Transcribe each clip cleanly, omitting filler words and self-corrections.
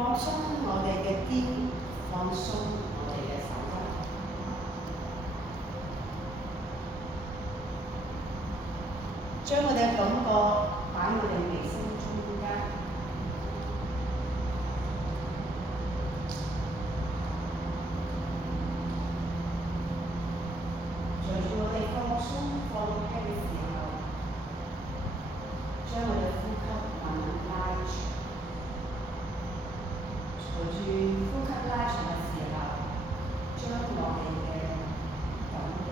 放鬆我哋嘅肩，放鬆我哋嘅手肘，將我哋嘅感覺擺喺我哋眉心中間。隨住我哋放鬆放輕嘅時候，將我哋呼吸慢慢拉長。隨住呼吸拉長嘅時候，將我哋嘅感覺，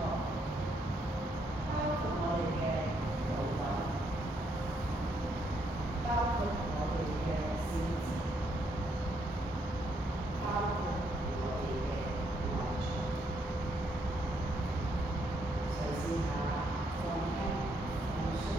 包括我哋嘅腦袋，包括我哋嘅心智，包括我哋嘅內臟，嘗試下放輕放鬆。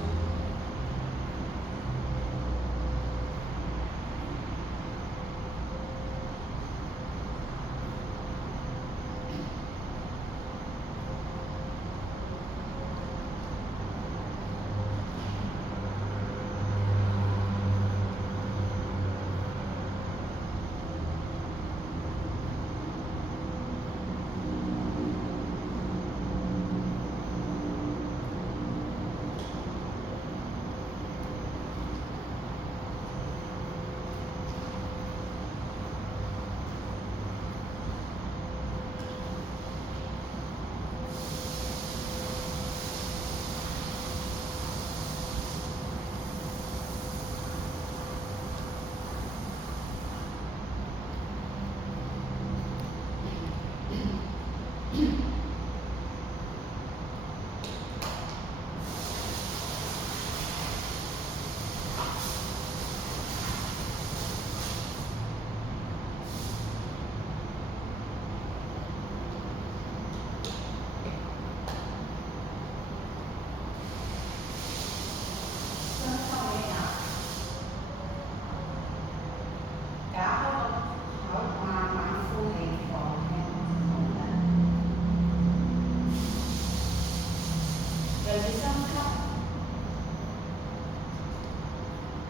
再次深呼吸，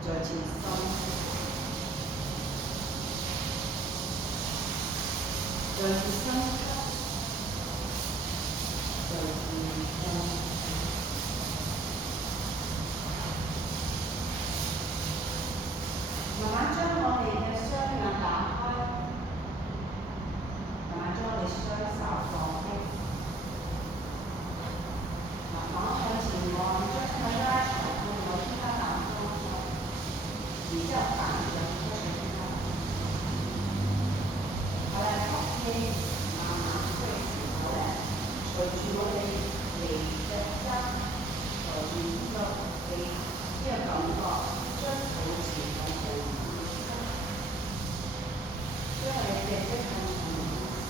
再次深呼吸，再次深呼吸。慢慢將我哋嘅雙眼打開，慢慢將我哋雙手放低，慢慢向前望，將佢拉長到我依家眼方向。然之後反轉出去吸，我哋吸氣慢慢推時候咧，隨住我哋眉嘅根，隨住呢個感覺，將肚臍向後吸，將我哋嘅脊向後吸，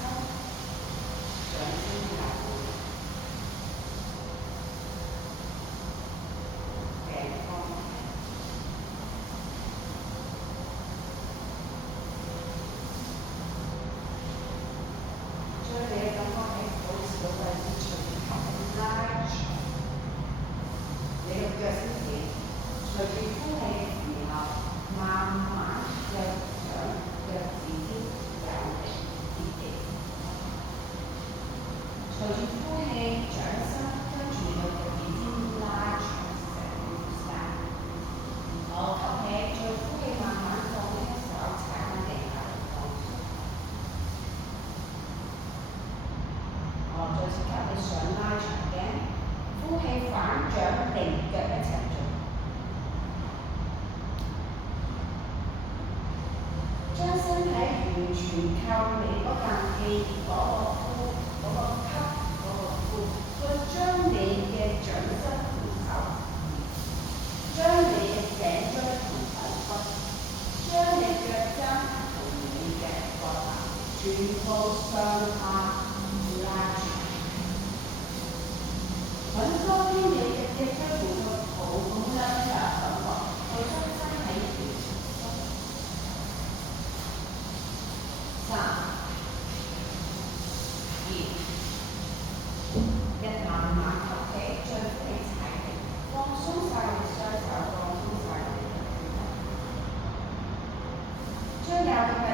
上升下降，頸方。將你嘅感覺喺肚臍嘅位置，隨住吸氣拉長，你嘅腳先至隨住呼氣嘅時候，慢慢腳掌、腳趾尖有力貼地。隨住呼氣，掌心跟住你嘅腳趾尖拉長成條線。好，吸氣，再呼氣，慢慢放輕手，踩喺地下放鬆。再次吸氣上拉長頸，呼氣反掌離腳一齊做。將身體完全靠你嗰啖氣嗰個呼嗰個吸嗰個呼，去將你嘅掌心同手指，將你嘅頸椎同手骨，將你腳踭同你嘅膊頭全部上下拉長。揾多啲你嘅脊椎同個肚咁樣嘅感覺，去將身體完全鬆。3、2、1，慢慢吸氣，再呼氣踩地，放鬆晒你雙手，放鬆晒你嘅肩膀。將右腳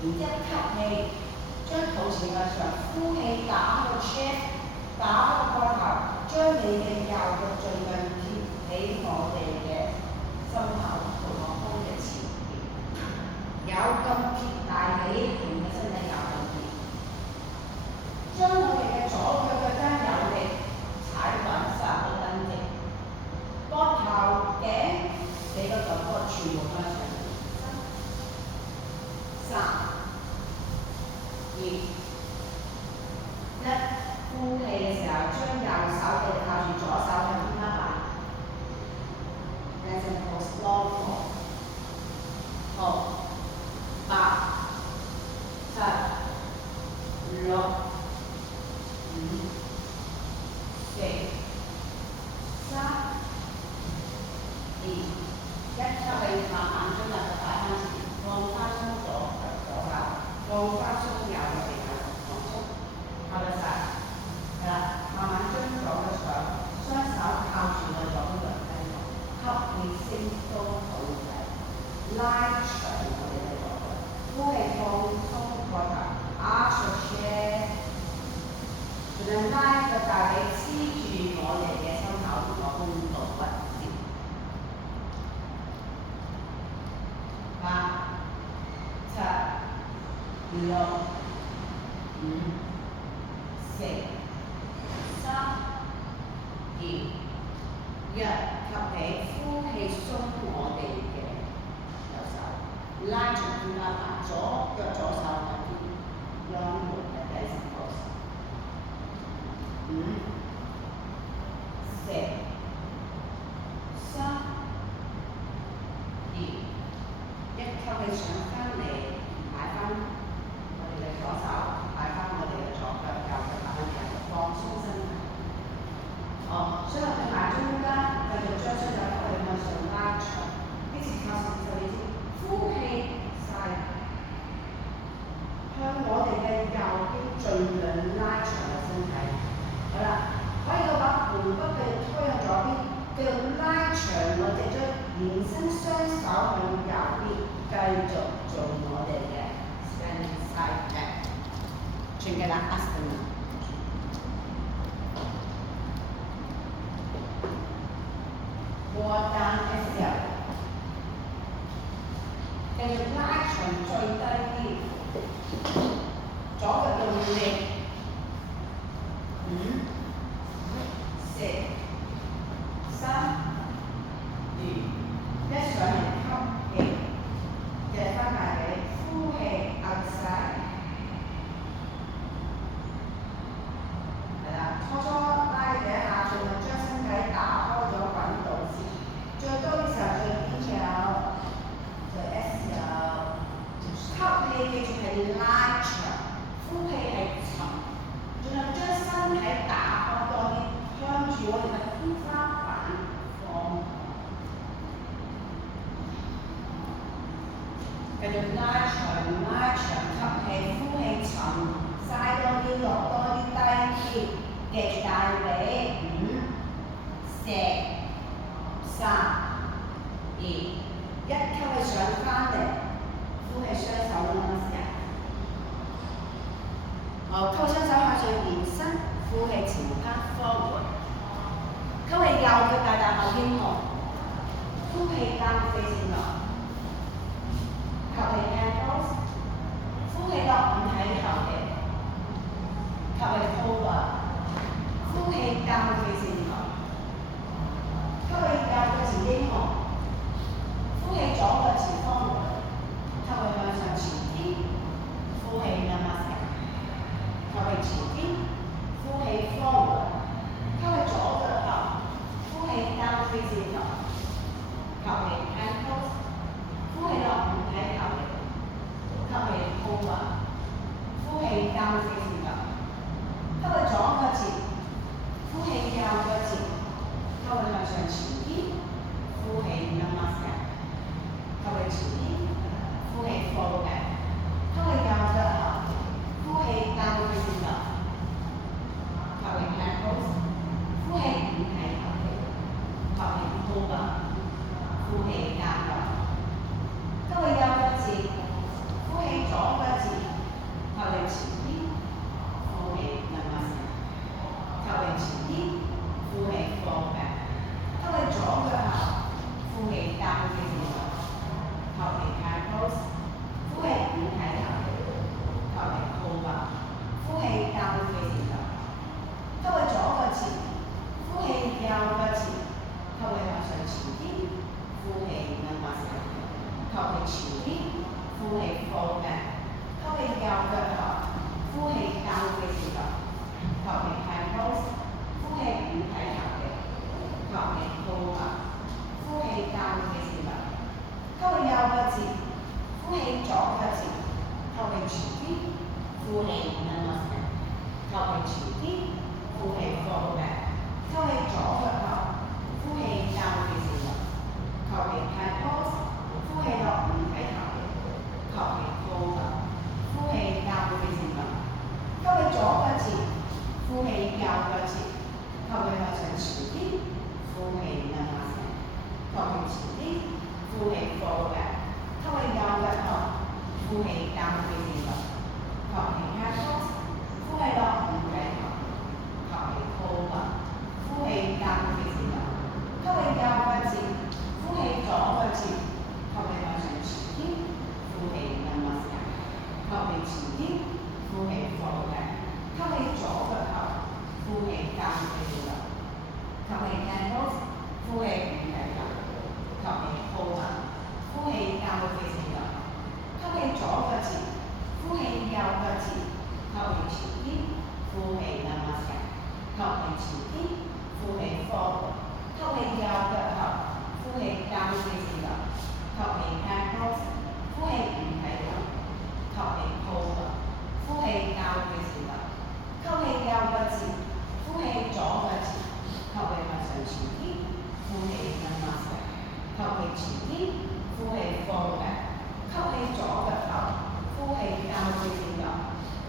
然之後吸氣，將肚臍向上，呼氣打開個 chest， 打開個膊頭，將你嘅右腳盡量貼起我哋嘅心口同個胸嘅前邊，有咁貼大髀同個身體有咁貼，將我哋嘅左腳更加有力踩穩實個蹬直，膊頭頸你個頭哥全部向上。3、2、1，呼氣嘅時候，將右手嘅靠住左手向天花板。Nice and pause long pause。6、8、7、6、5、4、3、2、1，吸氣，慢慢將兩腳擺向前，放翻鬆左腳左手，放翻鬆右腳地下，放鬆，下個晒，係啦，慢慢將左腳上，雙手靠住個左腳低落，吸氣升高肚仔，拉長我哋嘅左腳，呼氣放鬆膊頭，arch the chest， 盡量拉個大髀黐住我哋嘅心口同個胸部骨折。8、7、6、5、4、3、2、1，吸氣，呼氣鬆我哋嘅右手，拉長天花板，左腳左手向天，long hold at the base pose。5、4、3、2、1，吸氣上翻嚟，擺翻我哋嘅左手，擺翻我哋嘅左腳，右腳擺翻右腳，放鬆身體。雙手對埋中間，繼續將雙手向上拉長，一直靠實就已經呼氣晒，向我哋嘅右邊盡量拉長個身體。好啦，可以嘅話，盤骨繼續推向左邊，繼續拉長我隻腳，延伸雙手向右邊，繼續做我哋嘅 standing side back。Trikonasana。More down exhale， 繼續拉長最低啲，左腳用力。5、4、3、2、1，上嚟吸氣，夾翻大髀，呼氣 outside。係啦，初拉嘅一下，盡量將身體打開咗滾動先。最多嘅時候最邊長，就 exhale， 吸氣記住係拉長，呼氣係沉，盡量將身體打開多啲，向住我哋嘅天花板放。繼續拉長拉長，吸氣，呼氣沉，嘥多啲落多啲低啲，記住大髀。5、4、3、2、1，吸氣上翻嚟，呼氣雙手攏一齊。好，吸雙手向上延伸，呼氣前翻 forward， 吸氣右腳大大後肩膀，呼氣 down facing dog， 吸氣 hand pose， 呼氣落五體投地，吸氣 cobra， 呼氣 down facing dog， 吸氣右腳前英雄，呼氣左腳前方回，吸氣向上前傾，呼氣 namaste， 吸氣前傾，呼氣 forward， 吸氣左腳後，呼氣 down facing dog， 吸氣 hand pose， 呼氣落五體投地，吸氣 cobra， 呼氣 down facing dog， 吸氣左腳前，呼氣右腳前，吸氣向上前傾，呼氣 namaste， 吸氣前傾，呼氣 forward， 吸氣右腳後，呼氣 down facing dog， 吸氣 hand pose， 呼氣五體投地，吸氣 cobra， 呼氣求其 hand pose， 呼氣五體投地，求其吐氣，呼氣交嘅時候，吸氣右個字，呼氣左個字，求其前啲，呼氣 namaste， 求其前啲，呼氣 forward， 吸氣左個頭，呼氣交嘅時候，求其 hand pose， 呼氣落五體投地，求其吐氣，呼氣交嘅時候，吸氣左個字，呼氣右個字，求其向上前啲，呼氣 namaste， 求其前啲，呼氣 forward， 吸氣右個頭，呼氣交嘅時候，求其 hand pose， 呼氣落五體投地，求其吐氣，呼氣交嘅時候，吸氣右個字，呼氣左個字，求其向上前啲，呼氣 namaste， 求其前啲，呼氣 forward， 吸氣左個頭，呼氣交嘅時候，求其 hand pose， 呼氣五體投地，求其吐氣，呼氣交嘅時候，吸氣左個字，呼氣右個字，求其前啲，呼氣 namaste， 求其前啲，呼氣 forward， 吸氣右個頭，呼氣交嘅時候，求其 hand pose， 呼氣五體投地，求其吐氣，呼氣交嘅時候，吸氣右個字，呼氣左個字，求其向上前啲，呼氣 namaste， 求其前啲，呼氣 forward， 吸氣左個頭，呼氣交嘅時候，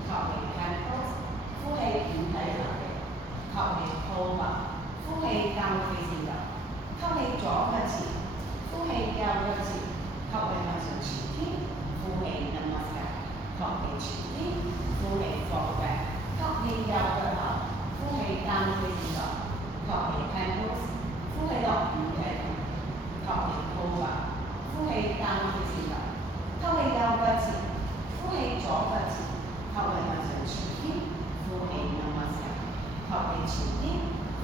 求其 hand pose， 呼氣五體投地，求其吐氣，呼氣交嘅時候，吸氣左個字，呼氣右個字，求其向上前啲，呼氣 namaste， 求其前啲，呼氣 forward， 吸氣右個頭，呼氣交嘅時候，求其 hand pose， 呼氣落五體投地，求其吐氣，呼氣交嘅時候，吸氣右個字，呼氣左個字，求其向上前啲，呼氣 namaste， 求其前啲，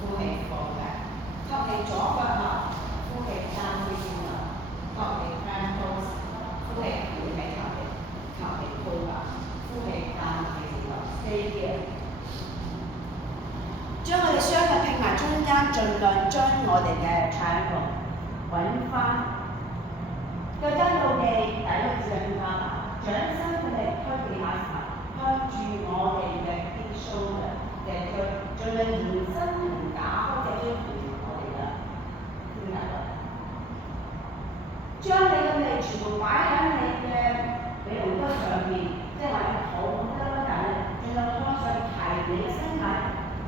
呼氣 forward， 吸氣左個頭，呼氣交嘅時候，求其 hand pose， 呼氣五體投地，求其吐氣，呼氣交嘅時候 stay here。將我哋雙腳拼埋中間，盡量將我哋嘅腸部揾翻，腳踭到地，第一個字係天花板，掌心佢哋推地下時候，向住我哋嘅 big shoulder 嘅腳，盡量延伸同打開隻腳同我哋嘅肩胛骨，將你嘅脷全部擺喺你嘅鼻龍骨上面，即係話你肚得啦，但係盡量向上提你嘅身體。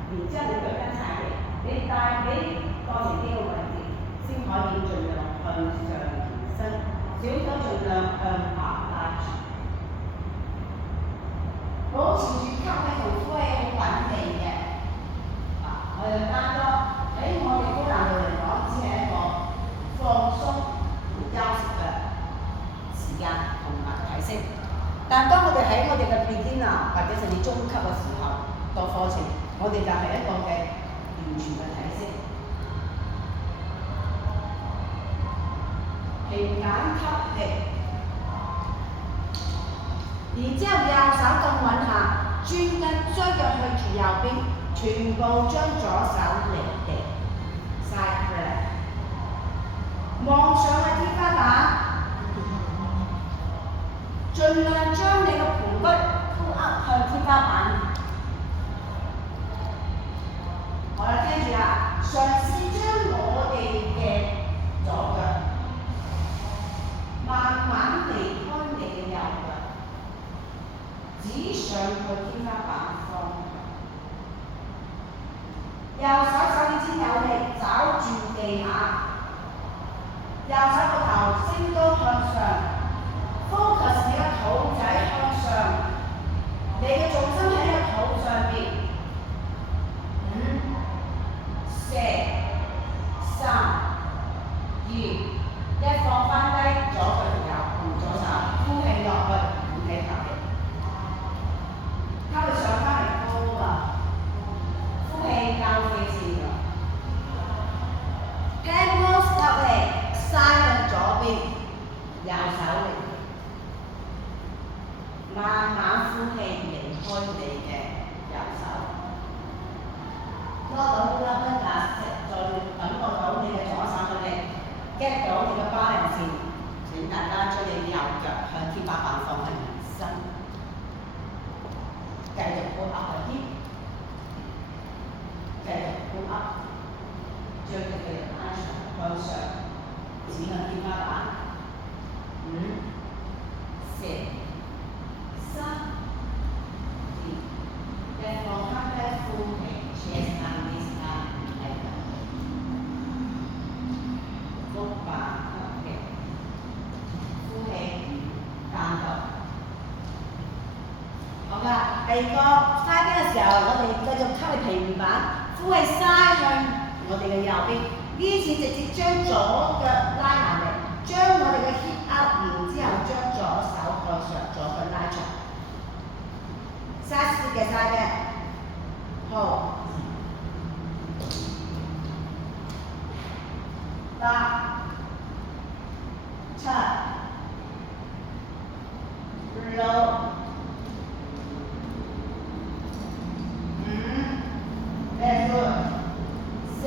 然之後你腳跟踩地，你大髀過程呢個位置先可以盡量向上延伸，小手盡量向下拉住，保持住吸氣同呼氣好穩定嘅。我哋單咗喺我哋高難度嚟講，只係一個放鬆同休息嘅時間同埋體式。但當我哋喺我哋嘅 beginner 或者甚至中級嘅時候個課程，我哋就係一個嘅完全嘅體式，平減吸氣，然之後右手咁穩下，專登雙腳去住右邊，全部將左手離地 ，side plank， 望上去天花板，盡量將你嘅盤骨 pull up 向天花板。我哋聽住啦，嘗試將我哋嘅左腳慢慢離開你嘅右腳，指上去天花板方向。右手手指尖有力，抓住地下。右手個頭升高向上 ，focus 你個肚仔向上，你嘅重心喺個肚上邊。4、3、2、1，放翻低左腳同左手，呼氣落去，五體投地，吸氣上翻嚟高啊，呼氣交氣線㗎 ，hand pose 吸氣，曬向左邊，右手嚟，慢慢呼氣離開你攞到啦，跟住再感覺到你嘅左手嘅力，get 到你嘅 balance 線。請大家將你右腳向天花板方向延伸，繼續 pull up 個 hip， 繼續 pull up， 將隻腳拉長向上，指向天花板。5、4、3、2、1，放開咧，呼氣 ，chest down this time， 係咁。腹板吸氣，呼氣單獨。好啦，第二個拉筋嘅時候，我哋繼續吸氣皮面板，呼氣嘥向我哋嘅右邊。呢次直接將左腳拉埋嚟，將我哋嘅 hip up， 然之後將左手向上，左腳拉長。嘥嘅嘥嘅，好。8、7、6、5、4、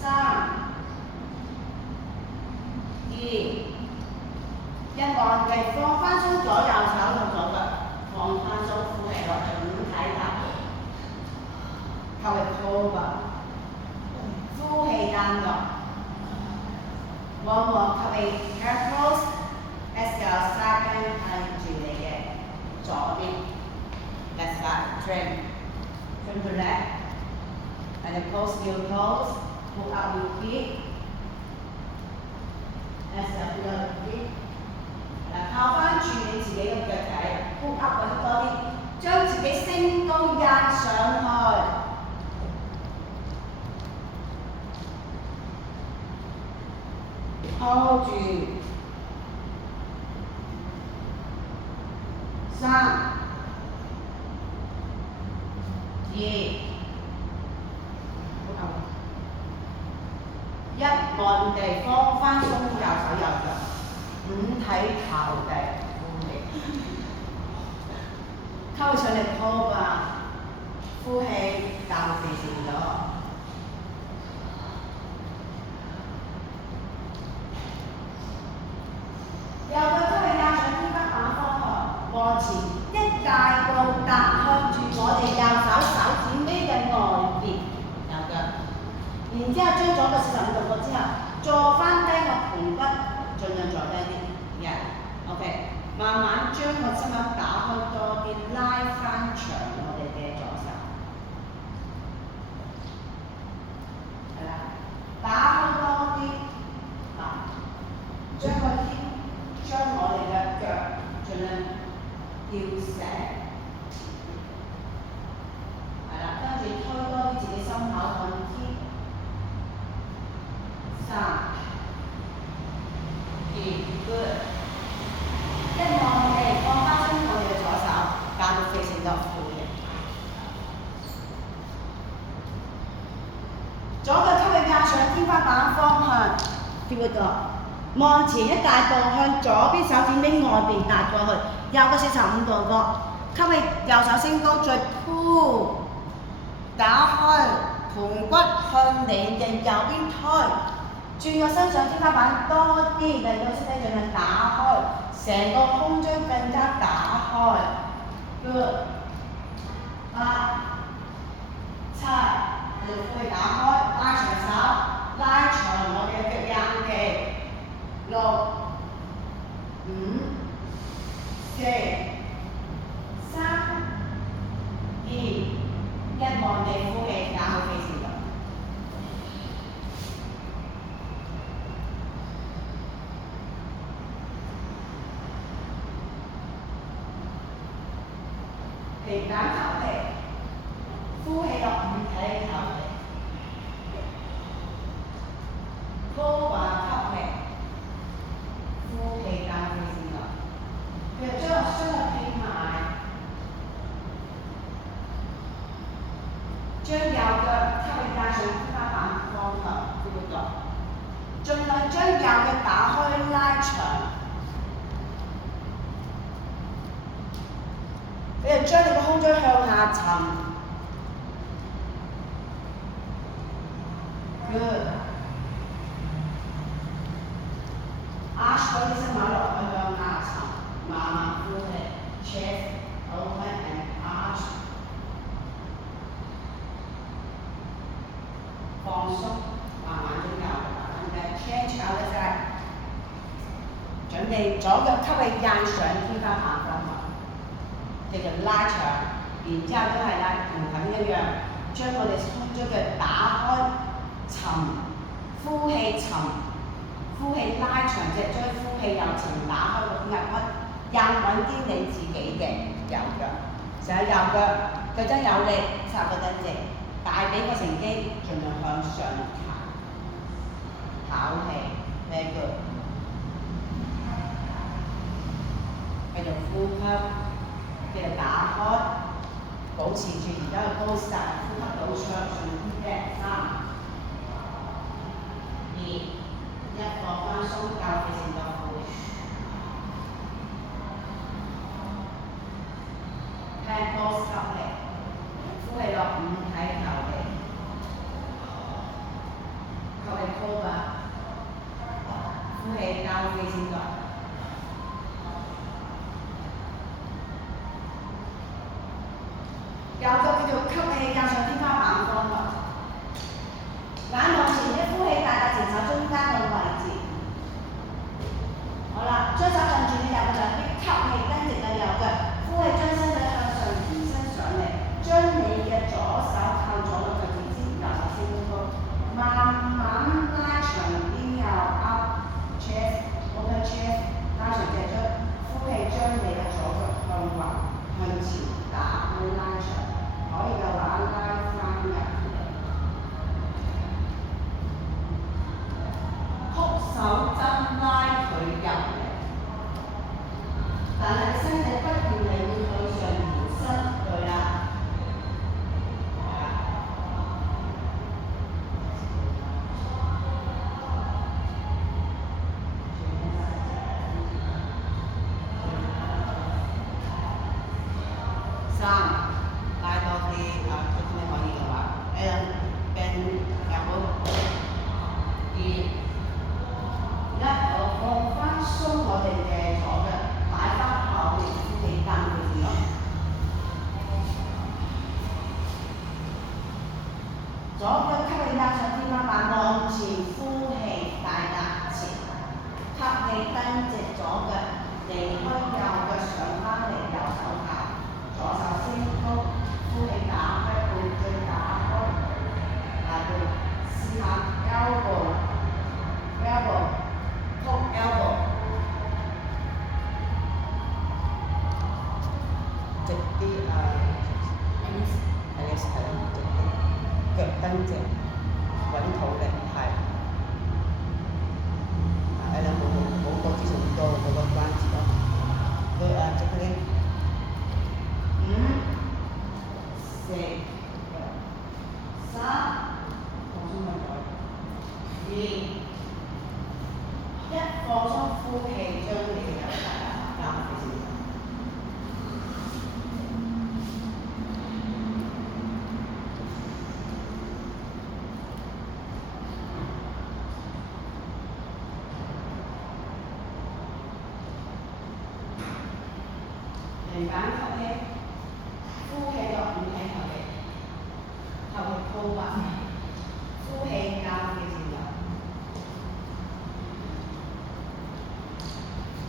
3、2、1，望地放翻鬆左右手同左腳，放翻鬆，呼氣落去五體投，吸氣 pull up， 呼氣單腳，往往吸氣 air close，exhale side bend 睇住你嘅左邊 left side turn to left， and then close your toes， pull up your feet，exhale pull up your feet。靠翻住你自己嘅腳底 ，pull up 嗰啲多啲，將自己升高壓上去。hold 住。3、2、1，望地放翻鬆右手右腳。五體投地，呼氣，吸上嚟 pull 啊，呼氣減肥線咗。右腳吸氣壓上天花板方向，往前一大步踏向住我哋右手手指尾嘅外邊，右腳，然之後將左腳45度角之後，坐翻低個盤骨。盡量坐低啲，OK， 慢慢將個心口打開多啲，拉翻長我哋嘅左手，係啦，打開多啲，將個肩，將我哋嘅腳盡量吊醒，係啦，跟住推多啲自己心口向天，3、2，good， 一望氣，放翻鬆我哋嘅左手，間到飛成個呼氣。左腳吸氣壓上天花板方向，跳一個，望前一大步向左邊手指尾外邊踏過去，右個45度角，吸氣右手升高，再 pull， 打開盤骨向你嘅右邊推。轉個身上天花板多啲，令到身體盡量打開，成個胸椎更加打開。Good， 8、7，你呼氣打開，拉長手，拉長我哋嘅腳硬肌。6、5、4、3、2、1，望地呼氣，打好氣線。皮板吸氣，呼氣落五體投地。高板吸氣，呼氣單飛線落。繼續將個雙腳拼埋，將右腳吸氣帶上天花板方向，咕嚕，盡量將右腳打開拉長。你就將你個胸椎向下沉， Good。Arch 嗰啲身體落去向下沉，慢慢呼氣 ，chest open and arch。放鬆，慢慢咁游，慢慢 change other side。準備左腳吸氣壓上天花板方向，繼續拉長，然之後都係啦，同頭先一樣，將我哋雙腳打開，沉，呼氣沉，呼氣拉長脊椎，呼氣又沉，打開個肋骨，印穩啲你自己嘅右腳，成日右腳腳踭有力，插個踭直，大髀個乘機盡量向上抬，唞氣 ，very good。繼續呼吸，繼續打開，保持住而家嘅高勢，呼吸到長順啲嘅3、2、1，放翻鬆，教佢成個呼。聽波吸氣，呼氣落5體頭氣，吸氣高吧，呼氣教佢成個。右腳繼續吸氣，壓上天花板方向，眼望前一呼氣，大腳前手中間個位置。好啦，將手順住你右嘅兩邊，吸氣跟直嘅右腳，呼氣將身體向上延伸上嚟，將你嘅左手靠左個腳趾尖，右手升高，慢慢拉長邊右 up chest open chest， 拉長脊椎，呼氣將你嘅左腳向橫向前打開拉長。可以嘅話，拉翻入嚟，曲手針拉佢入嚟，但係身體不斷係會向上延伸，對啦。左腳吸氣壓上天花板，往前呼氣大額前，吸氣蹬直左腳，離開右腳上翻嚟右手靠，左手升高，呼氣打開背椎打開，大背試下 elbow hook elbow， 直啲腳蹬直，揾肚力係，係啦，冇個支撐到嗰個關節咯。佢直啲5、4、3，放鬆個嘴，2、1，放鬆呼氣，將你嘅右大夾翻去先。平板吸氣，呼氣落5體頭氣，頭氣高吧，呼氣交嘅自由。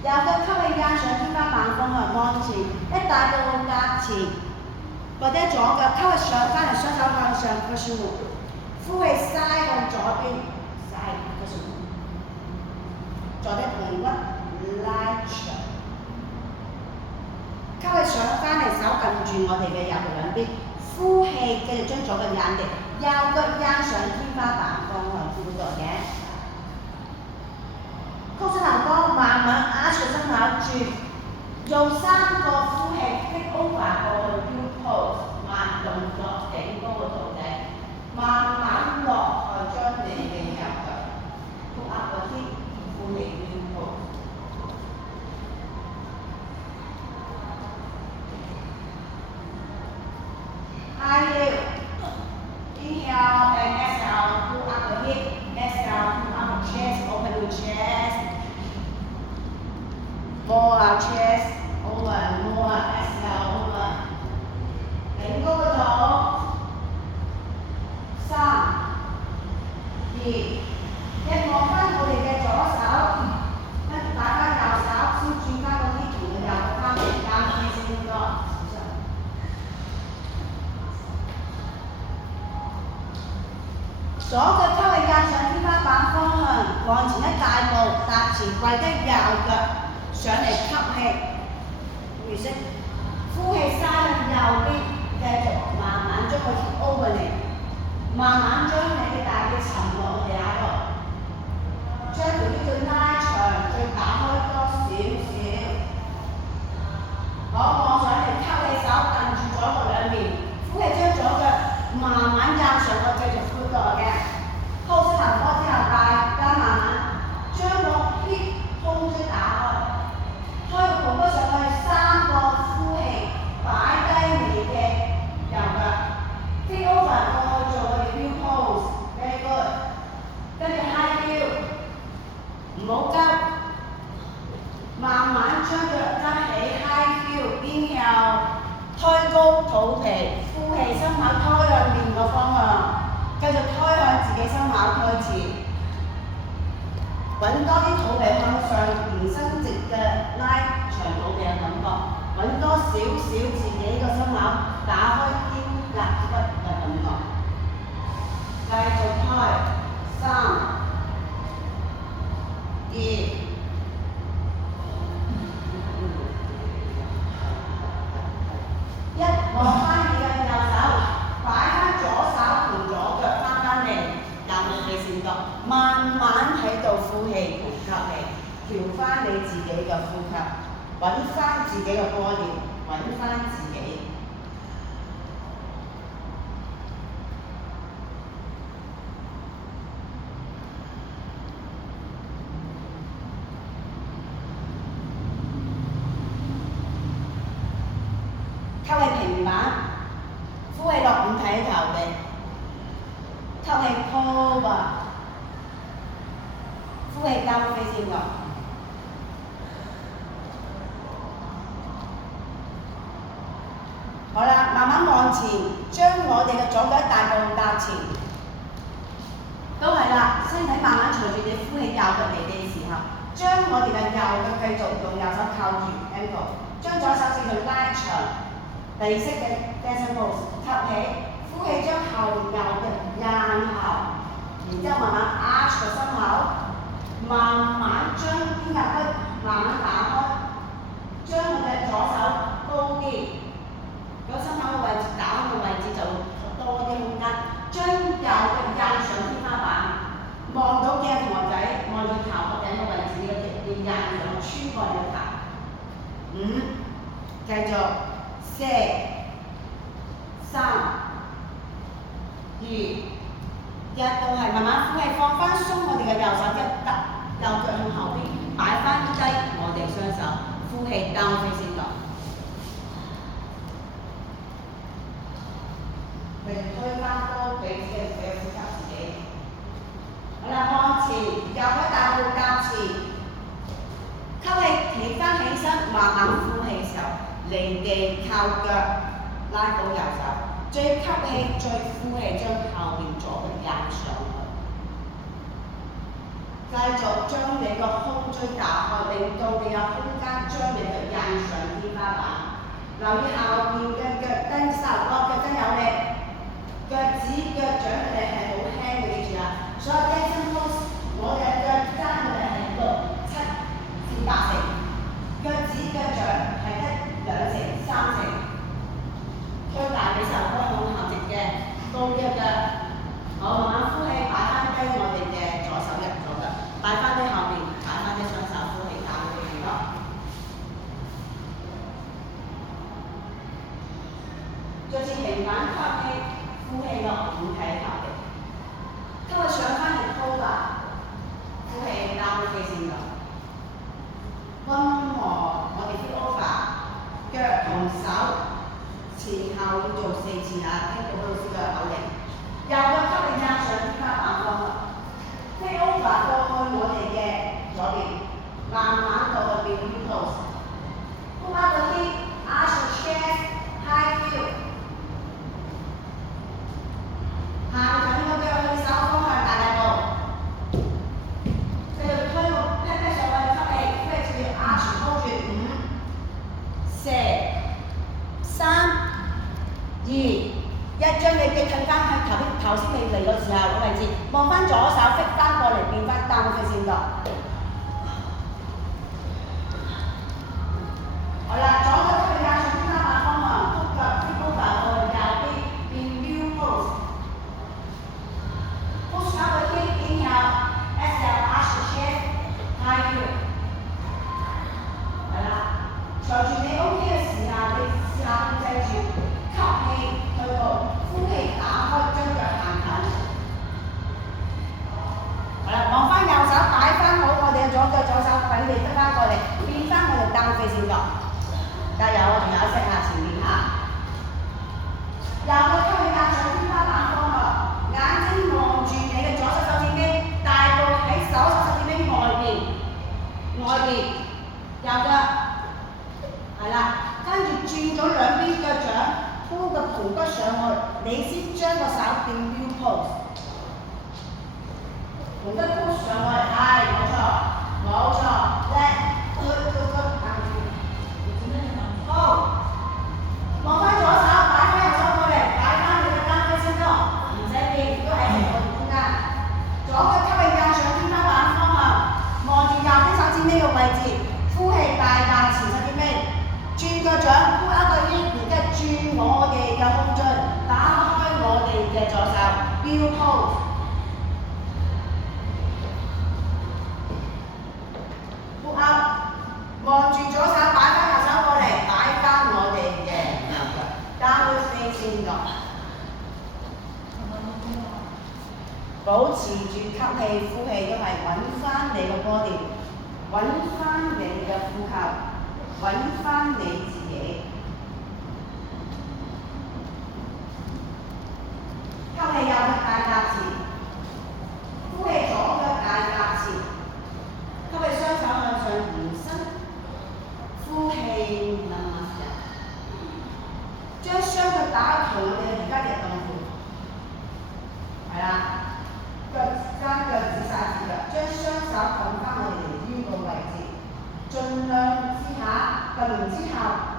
右腳吸氣壓上天花板方向往前，一大步壓前，或者左腳吸氣上翻嚟，雙手向上 push move， 呼氣嘥向左邊，嘥 push move， 左隻盆骨拉長。吸氣上翻嚟，手撳住我哋嘅右腳兩邊，呼氣繼續將左腳壓定，右腳壓上天花板方向呼到嘅，曲身頭光，慢慢壓住身體轉，用3個呼氣 flip over 過去 U pose， 慢動作頂高個肚頂，慢慢落去將你嘅右腳 pull up 個 hip， 呼氣 U pose。High heel, inhale and exhale, pull up the hip, chest over and more exhale over。頂高個肚。3、2、1，望翻我哋嘅左手，跟住擺翻右手，先轉翻個 hip 同佢右翻嚟，啱啲先應該。左腳吸氣壓上天花板方向，往前一大步，踏前跪低右腳上嚟吸氣，預息，呼氣嘥向右邊，繼續慢慢將個 hip over 嚟，慢慢將你嘅大髀沉落地下度，將條腰再拉長，再打開多少少。好，望上嚟吸氣手揼住左腳兩面，呼氣將左腳慢慢壓上個繼續闊落嘅。pose 行多之後，大家慢慢將個 hip 胸椎打開，開個臀部上去3個呼氣，擺低你嘅右腳 ，flip over 過去做我哋 heel pose，very good。跟住 high heel， 唔好急，慢慢將腳踭起 high heel，inhale 推高肚皮，呼氣心口推向面個方向。繼續推向自己心口推前，揾多啲肚皮向上延伸直嘅拉長肚皮嘅感覺，揾多少少自己個心口打開肩胛骨嘅感覺。繼續推，3、2、1，望翻你嘅右手，擺翻左手同左腳翻返嚟，踏落地線度，慢慢喺度呼氣同吸氣，調翻你自己嘅呼吸，揾翻自己嘅 body， 揾翻自己。吸氣平板，呼氣落五體投地，吸氣 cover， 呼氣交飛先落。好啦，慢慢往前，將我哋嘅左腳一大步踏前，都係啦，身體慢慢隨住你呼氣右腳離地嘅時候，將我哋嘅右腳繼續用右手靠住 ankle， 將左手指佢拉長。地式嘅 dancing pose， 吸氣，呼氣將後右嘅引後，然之後慢慢 arch 個心口，慢慢將肩胛骨慢慢打開，將我嘅左手高啲，個心口嘅位置打開嘅位置就多啲空間，將右嘅印上天花板，望到嘅同學仔望住頭殼頂嘅位置嘅要印上穿過你嘅頭。5，繼續。4、3、2、1，都係慢慢呼氣，放翻鬆我哋嘅右手，即係右腳向後邊，擺翻低我哋雙手，呼氣 down facing dog，推翻高俾呼吸自己。好啦，向前，右腳大步踏前，吸氣企翻起身，慢慢呼氣時候。離地靠腳拉到右手，再吸氣，再呼氣，將後面左腳壓上去。繼續將你個胸椎打開，令到你有空間將你腳印上天花板。留意後面嘅腳跟手，腳跟有力，腳趾腳掌佢哋係好輕嘅，記住啦。所有 dancing pose， 我哋腳踭佢哋係6、7至8成，腳趾腳掌係得2成、3成，推大髀手骨向後直嘅，高啲嘅。好，慢慢呼氣，擺翻低我哋嘅左手入左腳，擺翻啲後面，擺翻啲雙手，呼氣打佢哋咯。再次平板吸氣，呼氣落五體投地，今日上翻嚟高吧，呼氣打飛線落。溫和，我哋 flip over。腳同手前後要做4次啊！聽到老師嘅口令，右腳吸氣壓上天花板方向 ，flip over 過去我哋嘅左邊，慢慢到去變 heel pose，一將你嘅褪翻向頭先你嚟嘅時候嘅位置，望翻左手 fit 翻過嚟變翻單飛先度。好啦，左腳吸氣加上天花板方向，篤腳 flip over 過去右邊變 new pose。Push up the hip, inhale, exhale, arch the chest, high heel。係啦，隨住你 OK 嘅時候，你試下控制住吸氣去到，呼氣打開，將腳行近。好啦，望翻右手擺翻好我哋嘅左腳，左手滾地得翻過嚟，變翻我哋單飛線度。加油，我仲有一息下前面嚇。右腳吸氣壓上天花板方向，眼睛望住你嘅左手手指尾，大步喺手指尾外邊，右腳係啦，跟住轉咗兩邊腳掌，鋪個盤骨上去，你先將個手變 new pose， 盤骨 push 上去，係冇錯，叻，good。好，望翻左手，擺翻右手過嚟，擺翻你嘅單飛先咯，唔使變，都喺我哋中間。左腳吸氣壓上天花板方向，望住右邊手指尾嘅位置，呼氣大踏前手指尾，轉腳掌，呼一個圈，然之後轉我哋嘅胸椎，打開我哋嘅左手 ，new pose。呼 up， 望住左手，擺翻右手過嚟，擺翻我哋嘅右腳，單飛先落。保持住吸氣、呼氣，都係揾翻你個 body， 揾翻你嘅呼吸，揾翻你自己。吸氣右腳大踏前，呼氣左腳大踏前，吸氣雙手向上延伸，呼氣慢慢入，將雙腳打同我哋而家嘅動作，係啦。腳趾晒住腳，將雙手撳翻我哋腰個位置，盡量試下撳完之後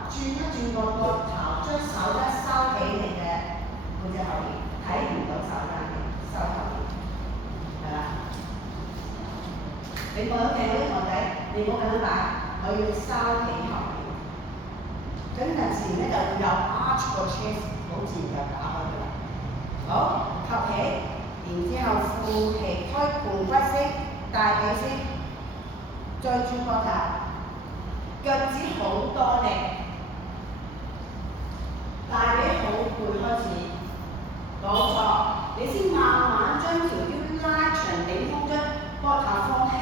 轉一轉個膊頭，將手一收起你嘅背脊後面，睇唔到手踭嘅，收後面，係啦。你望到鏡嗰啲堂仔，你唔好咁樣擺，我要收起後面。咁陣時咧就會有 arch 個 chest， 好自然就打開佢啦。好，吸氣。然之後呼氣，開盤骨先，大髀先，再轉膊頭，腳趾好多力，大髀好攰開始，冇錯，你先慢慢將條腰拉長頂峰，將膊頭放輕，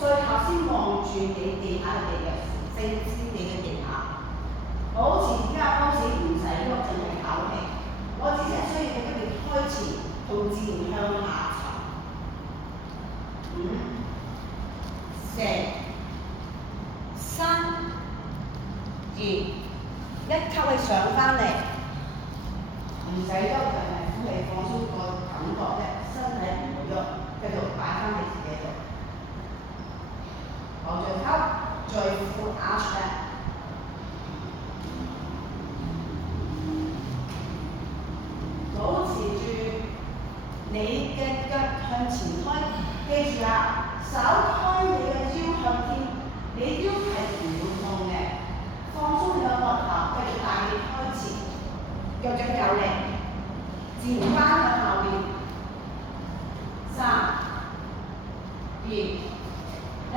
最後先望住你地下嘅地腳，正先你嘅地下，保持而家開始唔使喐，淨係唞氣，我只係需要你跟住開始。同自然向下沉，5、4、3、2，一吸氣上翻嚟，唔使喐，就係呼氣放鬆個感覺啫，身體唔會喐，繼續擺翻你自己度。好，再吸，再呼 arch back。保持住你嘅腳向前開，記住啦，手開你嘅腰向天，你腰係唔會痛嘅，放鬆你個膊頭，繼續大力開前，腳掌有力，自然翻向後面。3、2，一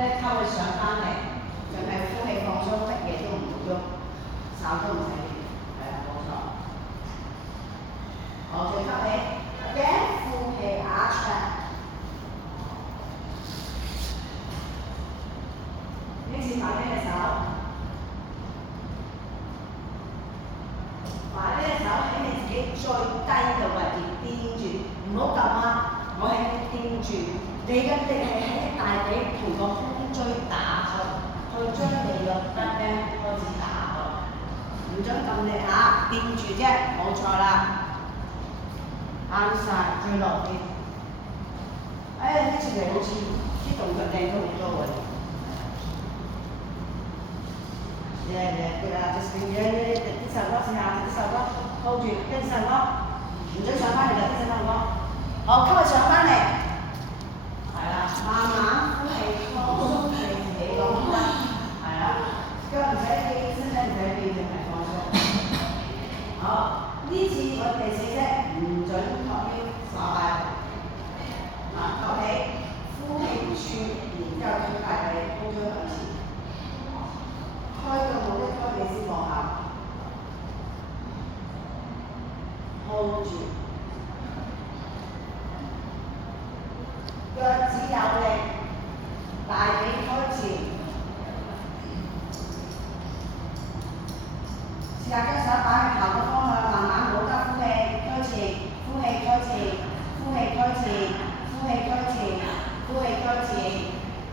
吸氣上翻嚟，淨係呼氣放鬆，乜嘢都唔好喐，手都唔使亂，係啦，冇錯。好，再吸氣。呼氣 arch back， 呢次擺呢隻手，擺呢隻手喺你自己最低嘅位置掂住，唔好撳啊！我係掂住，你嘅力係喺大髀同個胸椎打開，去將你個 back bend 開始打開，唔準撳力嚇，掂住啫，冇錯啦。啱晒，最落啲。呢次嚟好似啲動作靚咗好多喎。啲手哥試下，啲手哥。hold 住，跟住上哥，唔准上翻嚟就跟住上哥。好，吸佢上翻嚟，係啦，慢慢呼氣，鬆氣起個胸骨，係啦，腳唔使記，身體唔使記，淨係放鬆。好，呢次我第4式唔准托腰耍擺，托起，呼氣轉，然之後推大髀，高推向前，開到冇得開你先放下。hold 住，腳趾有力，大髀開前，試下將手擺去頭個方向，慢慢冇得呼氣，推前，呼氣推前，呼氣推前，呼氣推前，呼氣推前，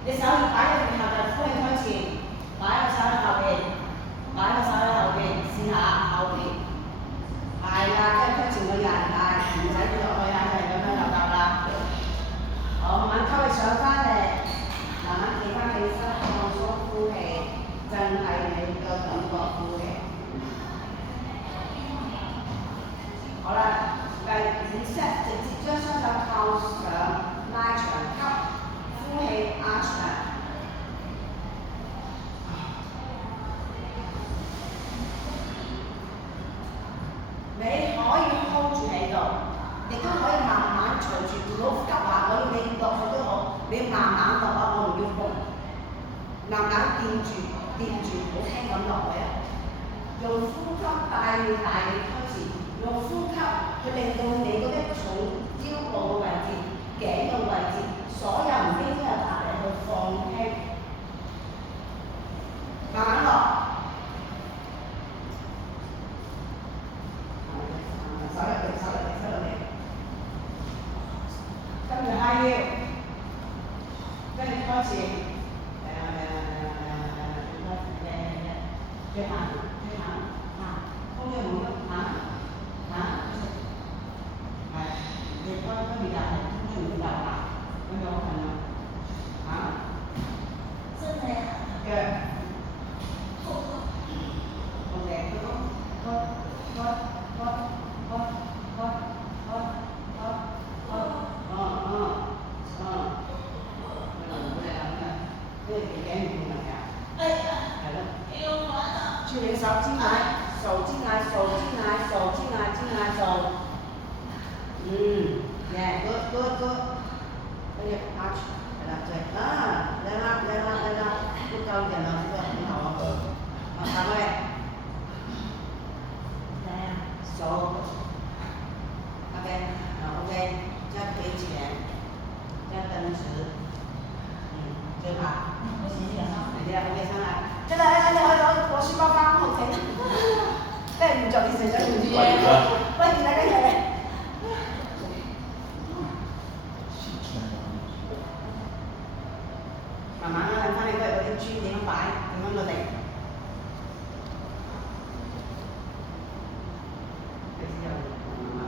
你手要擺喺背後就呼氣推前，擺個手喺後邊，擺個手喺後邊，試下後邊。係啦，跟住推前個人，但係唔使跌落去啊，就係咁樣就得啦。好，慢慢吸佢上翻嚟，慢慢企翻起身，放鬆呼氣，淨係你個感覺呼氣。好啦，第5 set 直接將雙手靠上，拉長吸，呼氣壓長。你可以 hold 住喺度，亦都可以慢慢隨住唔好急啊！我要你落去都好，你慢慢落啊！我唔要蹦，慢慢掂住，好輕咁落去啊！用呼吸帶你大力推前，用呼吸去令到你嗰啲重腰部嘅位置、頸嘅位置，所有唔應該有壓力去放輕，慢慢落。手入嚟，跟住下腰，跟住開始，最行，空中冇喐，係，你開邊入係空中唔入啊，咁樣係嘛？真係腳，好嘅，轉你手尖奶，手尖奶，good，跟住arch，係啦，對，靚啦，都夠人啦，呢個很好啊，下個嚟，手，OK，再推前，再蹬直，最好，OK，上來。真係我書包翻屋企，真係唔做嘢成咗唔做嘢，不如大家一齊。慢慢啦，睇翻你嗰啲磚點樣擺，點樣落地。開始又慢慢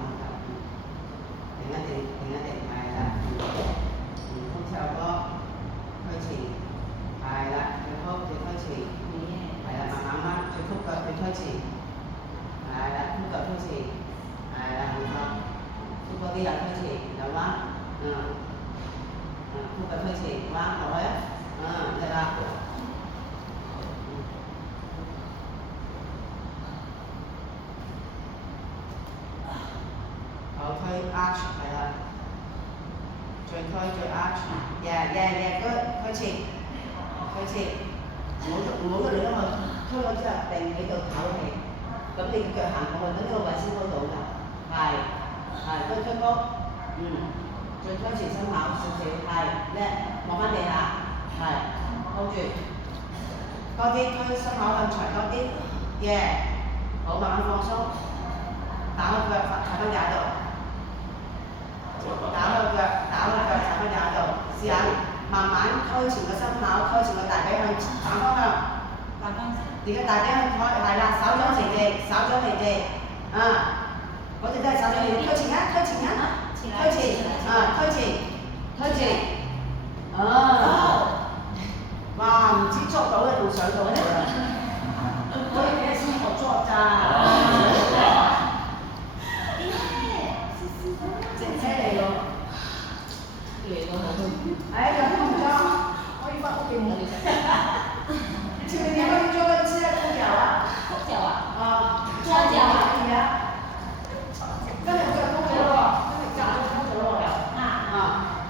定一定，係啦，空調歌，開始，係啦，最開始。係啦，慢慢最曲腳最推前，係啦，曲腳推前，係啦，冇錯，曲嗰啲又推前，又彎，曲腳推前，彎落去，得啦，後推 arch 係啦，最推最 arch，good， 推前。唔好喐嚟喐去，推咗之後定喺度唞氣，咁你腳行過去，咁呢個位先開到㗎，係，推高，再推前身考少少，係，叻，望翻地下，係 ，hold 住，多啲推身考向長多啲，好，慢慢放鬆，打個腳踩翻架度，打個腳踩翻架度，試下。慢慢推前個心口，推前個大髀向反方向，而家大髀向開，係啦，手掌離地，嗰隻都係手掌離地，推前，哇，唔知捉到咧，仲上到嚟啦，